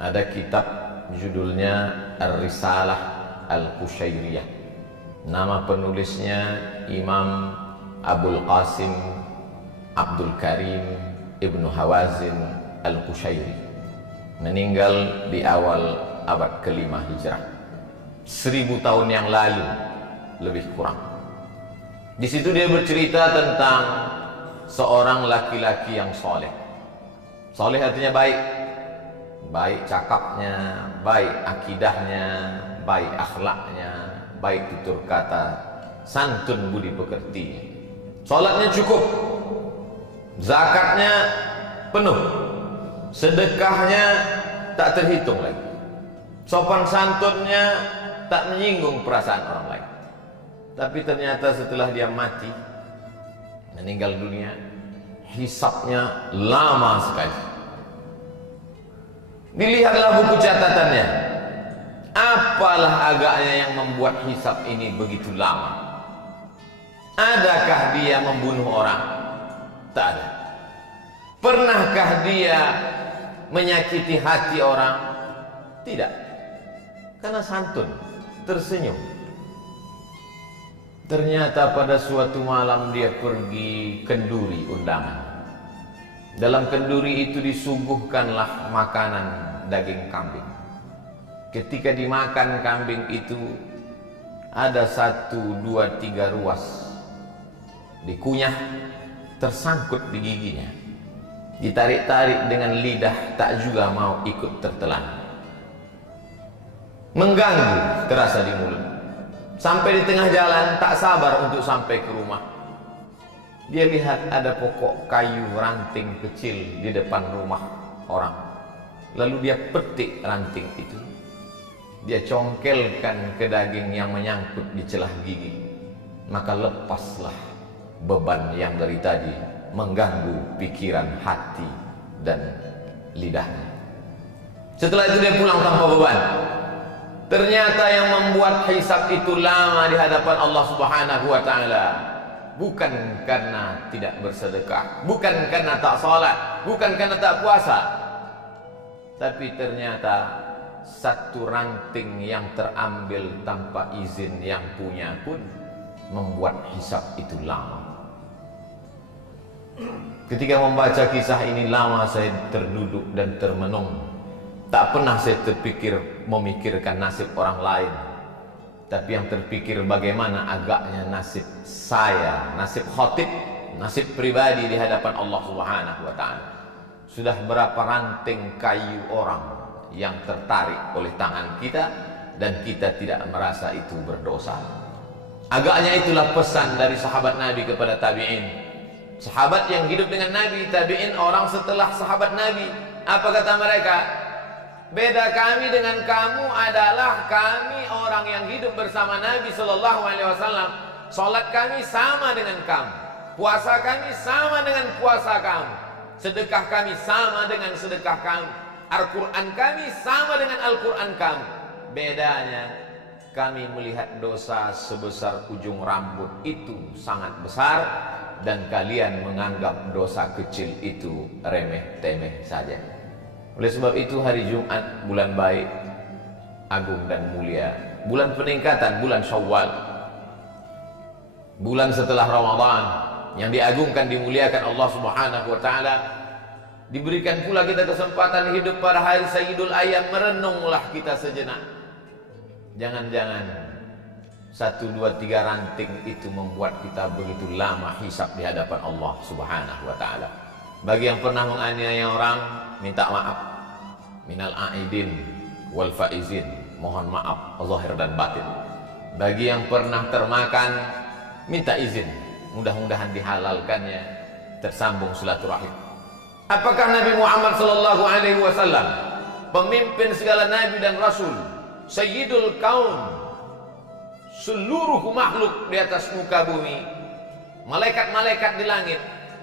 Ada kitab judulnya Ar-Risalah Al-Qushairiyah. Nama penulisnya Imam Abul Qasim Abdul Karim Ibnu Hawazin Al-Qushairi, meninggal di awal abad ke-5 Hijrah, 1000 tahun yang lalu lebih kurang. Di situ dia bercerita tentang seorang laki-laki yang soleh. Soleh artinya baik, baik cakapnya, baik akidahnya, baik akhlaknya, baik tutur kata, santun budi pekerti. Salatnya cukup, zakatnya penuh, sedekahnya tak terhitung lagi, sopan santunnya tak menyinggung perasaan orang lain. Tapi ternyata setelah dia mati, meninggal dunia, hisabnya lama sekali. Dilihatlah buku catatannya. Apalah agaknya yang membuat hisab ini begitu lama? Adakah dia membunuh orang? Tak ada. Pernahkah dia menyakiti hati orang? Tidak. Karena santun, tersenyum. Ternyata pada suatu malam dia pergi kenduri undangan. Dalam kenduri itu disuguhkanlah makanan daging kambing. Ketika dimakan kambing itu, ada 1, 2, 3 ruas dikunyah, tersangkut di giginya, ditarik-tarik dengan lidah, tak juga mau ikut tertelan. Mengganggu terasa di mulut. Sampai di tengah jalan tak sabar untuk sampai ke rumah. Dia lihat ada pokok kayu ranting kecil di depan rumah orang. Lalu dia petik ranting itu. Dia congkelkan ke daging yang menyangkut di celah gigi. Maka lepaslah beban yang dari tadi mengganggu pikiran, hati, dan lidahnya. Setelah itu dia pulang tanpa beban. Ternyata yang membuat hisab itu lama di hadapan Allah Subhanahu wa ta'ala bukan karena tidak bersedekah, bukan karena tak salat, bukan karena tak puasa, tapi ternyata satu ranting yang terambil tanpa izin yang punya pun membuat hisab itu lama. Ketika membaca kisah ini lama saya terduduk dan termenung. Tak pernah saya terpikir memikirkan nasib orang lain, tapi yang terpikir bagaimana agaknya nasib saya, nasib khatib, nasib pribadi di hadapan Allah Subhanahu wa ta'ala. Sudah berapa ranting kayu orang yang tertarik oleh tangan kita dan kita tidak merasa itu berdosa. Agaknya itulah pesan dari sahabat Nabi kepada tabi'in. Sahabat yang hidup dengan Nabi, tabi'in orang setelah sahabat Nabi. Apa kata mereka? Beda kami dengan kamu adalah kami orang yang hidup bersama Nabi Sallallahu Alaihi Wasallam. Salat kami sama dengan kamu, puasa kami sama dengan puasa kamu, sedekah kami sama dengan sedekah kamu, Al-Quran kami sama dengan Al-Quran kamu. Bedanya kami melihat dosa sebesar ujung rambut itu sangat besar, dan kalian menganggap dosa kecil itu remeh-temeh saja. Oleh sebab itu hari Jumat, bulan baik, agung dan mulia, bulan peningkatan, bulan Syawal, bulan setelah Ramadan, yang diagungkan, dimuliakan Allah Subhanahu wa ta'ala. Diberikan pula kita kesempatan hidup pada hari Sayyidul Ayyam. Merenunglah kita sejenak. Jangan-jangan 1, 2, 3 ranting itu membuat kita begitu lama hisab di hadapan Allah Subhanahu wa ta'ala. Bagi yang pernah menganiaya orang, minta maaf. Minal aidin wal faizin, mohon maaf zahir dan batin. Bagi yang pernah termakan, minta izin, mudah-mudahan dihalalkannya, tersambung silaturahim. Apakah Nabi Muhammad sallallahu alaihi wasallam, pemimpin segala nabi dan rasul, sayyidul kaum, seluruh makhluk di atas muka bumi, malaikat-malaikat di langit,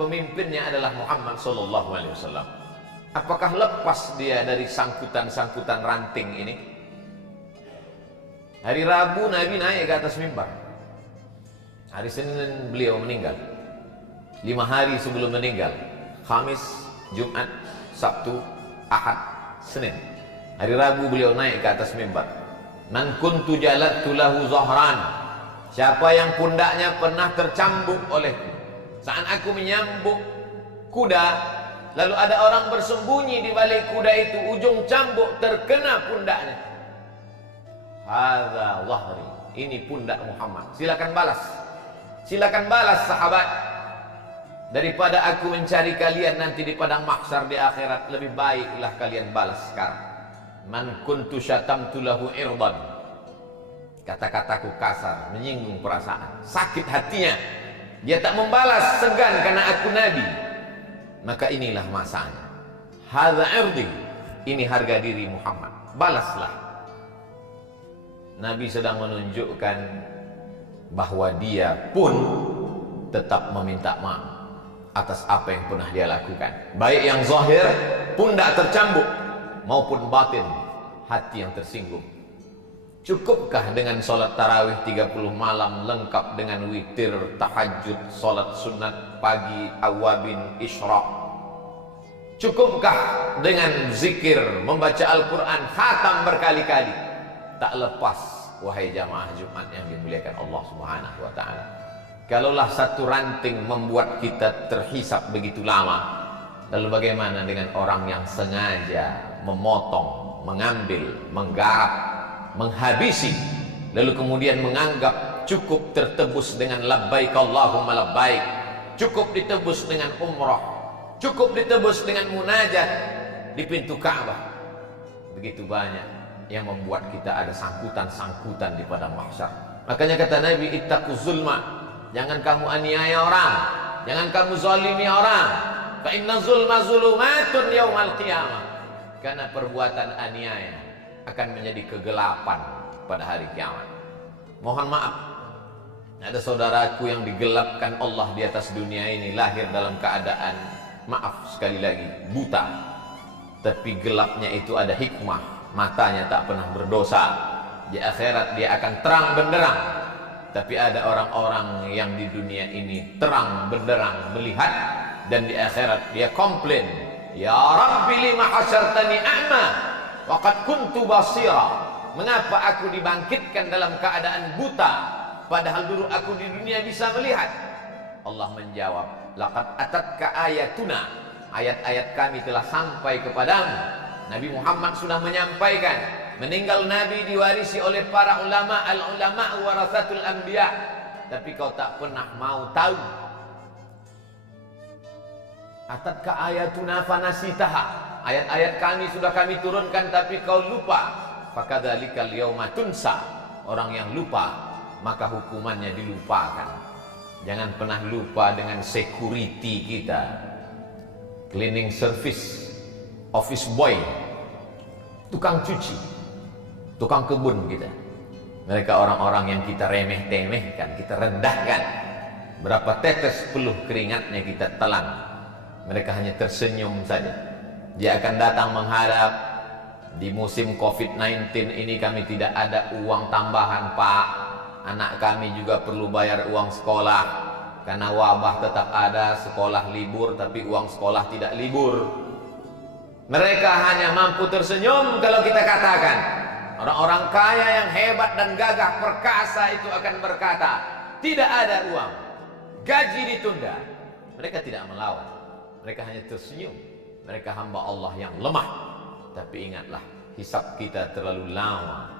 pemimpinnya adalah Muhammad sallallahu alaihi wasallam. Apakah lepas dia dari sangkutan-sangkutan ranting ini? Hari Rabu Nabi naik ke atas mimbar. Hari Senin beliau meninggal. 5 hari sebelum meninggal, Khamis, Jumat, Sabtu, Ahad, Senin. Hari Rabu beliau naik ke atas mimbar. Man kuntu jalattu lahu zahran. Siapa yang pundaknya pernah tercambuk olehku saat aku menyambuk kuda, lalu ada orang bersembunyi di balik kuda itu, ujung cambuk terkena pundaknya. Hadza zahri. Ini pundak Muhammad. Silakan balas. Silakan balas sahabat. Daripada aku mencari kalian nanti di padang mahsyar di akhirat, lebih baiklah kalian balas sekarang. Man kuntu syatamtu lahu irdan. Kata-kataku kasar, menyinggung perasaan, sakit hatinya. Dia tak membalas, segan karena aku nabi. Maka inilah masanya. Hadza irdi. Ini harga diri Muhammad. Balaslah. Nabi sedang menunjukkan bahwa dia pun tetap meminta maaf atas apa yang pernah dia lakukan, baik yang zahir, pundak tercambuk, maupun batin, hati yang tersinggung. Cukupkah dengan solat tarawih 30 malam lengkap dengan witir, tahajud, solat sunat pagi, awabin, isyraq? Cukupkah dengan zikir, membaca Al-Quran, khatam berkali-kali? Tak lepas, wahai jamaah Jumat yang dimuliakan Allah Subhanahu wa ta'ala. Kalaulah satu ranting membuat kita terhisap begitu lama, lalu bagaimana dengan orang yang sengaja memotong, mengambil, menggarap, menghabisi, lalu kemudian menganggap cukup tertebus dengan labbaik Allahumma labbaik, cukup ditebus dengan umrah, cukup ditebus dengan munajat di pintu Ka'bah. Begitu banyak yang membuat kita ada sangkutan-sangkutan di padang mahsyar. Makanya kata Nabi, ittaqu zulma. Jangan kamu aniaya orang, jangan kamu zalimi orang. Fa inna zulma zulumatun yaumal qiyamah. Karena perbuatan aniaya akan menjadi kegelapan pada hari kiamat. Mohon maaf, ada saudaraku yang digelapkan Allah di atas dunia ini, lahir dalam keadaan, maaf sekali lagi, buta. Tapi gelapnya itu ada hikmah. Matanya tak pernah berdosa. Di akhirat dia akan terang benderang. Tapi ada orang-orang yang di dunia ini terang benderang melihat, dan di akhirat dia komplain, ya Rabbi lima hasyartani a'ma wa qad kuntu basira. Mengapa aku dibangkitkan dalam keadaan buta, padahal dulu aku di dunia bisa melihat? Allah menjawab, laqad atatka ayatuna. Ayat-ayat kami telah sampai kepadamu. Nabi Muhammad sudah menyampaikan, meninggal Nabi diwarisi oleh para ulama, al-ulama warasatul anbiya. Tapi kau tak pernah mau tahu. Atatka ayatuna fanasitaha. Ayat-ayat kami sudah kami turunkan tapi kau lupa. Fakadzalikal yauma tunsa. Orang yang lupa maka hukumannya dilupakan. Jangan pernah lupa dengan security kita, cleaning service, office boy, tukang cuci, tukang kebun kita. Mereka orang-orang yang kita remeh-temehkan, kita rendahkan. Berapa tetes peluh keringatnya kita telan. Mereka hanya tersenyum saja. Dia akan datang menghadap, di musim COVID-19 ini kami tidak ada uang tambahan Pak. Anak kami juga perlu bayar uang sekolah. Karena wabah tetap ada, sekolah libur tapi uang sekolah tidak libur. Mereka hanya mampu tersenyum kalau kita katakan. Orang-orang kaya yang hebat dan gagah perkasa itu akan berkata, tidak ada uang, gaji ditunda. Mereka tidak melawan, mereka hanya tersenyum. Mereka hamba Allah yang lemah. Tapi ingatlah, hisab kita terlalu lama.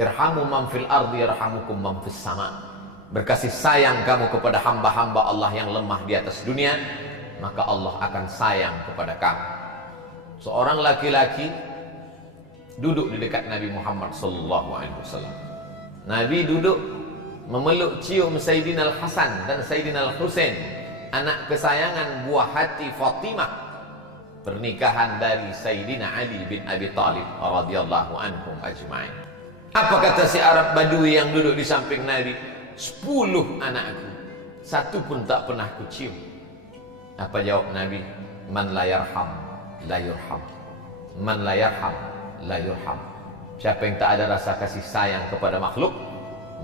Irhamu man fil ardi yarhamukum man fis sama. Berkasih sayang kamu kepada hamba-hamba Allah yang lemah di atas dunia, maka Allah akan sayang kepada kamu. Seorang laki-laki duduk di dekat Nabi Muhammad SAW. Nabi duduk memeluk cium Sayyidina Al-Hasan dan Sayyidina Al-Husain, anak kesayangan buah hati Fatimah, pernikahan dari Sayyidina Ali bin Abi Thalib radhiyallahu anhum ajma'in. Apa kata si Arab Badui yang duduk di samping Nabi? 10 anakku, satu pun tak pernah kucium. Apa jawab Nabi? Man la yarham la yurham. Man la yarham la yurham. Siapa yang tak ada rasa kasih sayang kepada makhluk,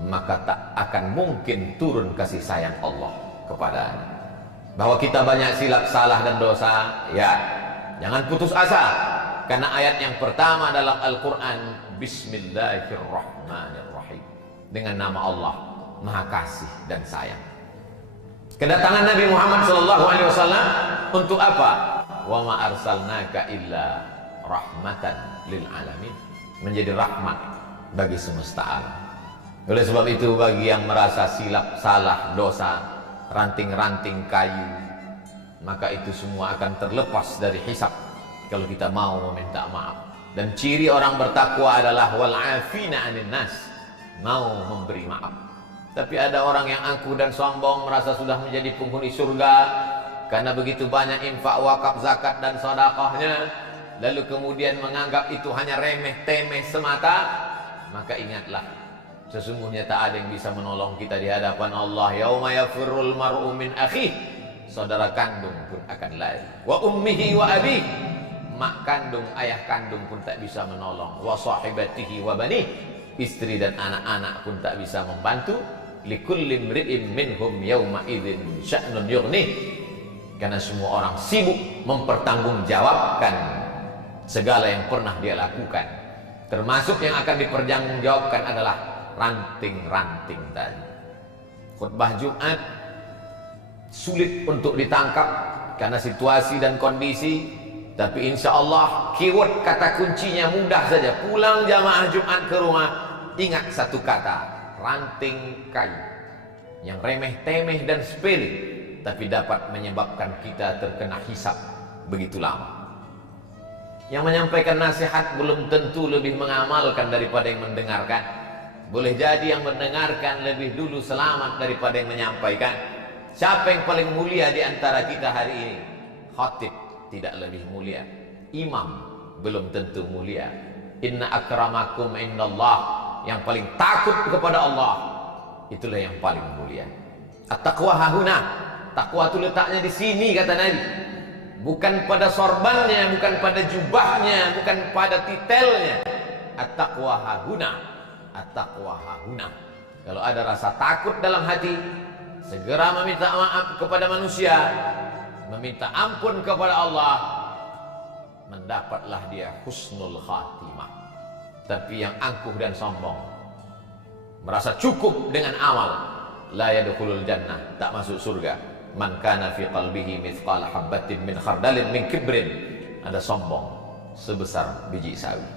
maka tak akan mungkin turun kasih sayang Allah kepadanya. Bahwa kita banyak silap, salah dan dosa, ya, jangan putus asa. Karena ayat yang pertama dalam Al-Quran, Bismillahirrahmanirrahim, dengan nama Allah Maha Kasih dan Sayang. Kedatangan Nabi Muhammad SAW untuk apa? Wa ma arsalnaka illa rahmatan lil alamin, menjadi rahmat bagi semesta alam. Oleh sebab itu, bagi yang merasa silap, salah, dosa, ranting-ranting kayu, maka itu semua akan terlepas dari hisab kalau kita mau meminta maaf. Dan ciri orang bertakwa adalah wal afina 'anil nas, mau memberi maaf. Tapi ada orang yang angkuh dan sombong, merasa sudah menjadi penghuni surga karena begitu banyak infak, wakaf, zakat dan sedekahnya, lalu kemudian menganggap itu hanya remeh-temeh semata. Maka ingatlah, sesungguhnya tak ada yang bisa menolong kita di hadapan Allah. Yauma yafirrul mar'u min akhihi, saudara kandung pun akan lari. Wa ummihi wa abihi, mak kandung, ayah kandung pun tak bisa menolong. Wa sahibatihi wa banihi, istri dan anak-anak pun tak bisa membantu. Likulli imri'in minhum yawma idzin sya'nun yughnih, karena semua orang sibuk mempertanggungjawabkan segala yang pernah dia lakukan. Termasuk yang akan dipertanggungjawabkan adalah ranting-ranting tadi. Khutbah Jumat sulit untuk ditangkap karena situasi dan kondisi, tapi insya Allah keyword kata kuncinya mudah saja. Pulang jamaah Jumat ke rumah, ingat satu kata, ranting kayu yang remeh-temeh dan sepele, tapi dapat menyebabkan kita terkena hisab begitu lama. Yang menyampaikan nasihat belum tentu lebih mengamalkan daripada yang mendengarkan. Boleh jadi yang mendengarkan lebih dulu selamat daripada yang menyampaikan. Siapa yang paling mulia di antara kita hari ini? Khatib tidak lebih mulia, imam belum tentu mulia. Inna akramakum indallah, yang paling takut kepada Allah, itulah yang paling mulia. At-taqwa hahuna, takwa itu letaknya di sini kata Nabi, bukan pada sorbannya, bukan pada jubahnya, bukan pada titelnya. At-taqwa hahuna, at-taqwa hahuna. Kalau ada rasa takut dalam hati, segera meminta maaf kepada manusia, meminta ampun kepada Allah, mendapatlah dia husnul khatimah. Tapi yang angkuh dan sombong, merasa cukup dengan amal, la yadkhulul jannah, tak masuk surga. Man kana fi qalbihi mithqala habatin min khardalin min kibrin, ada sombong sebesar biji sawi.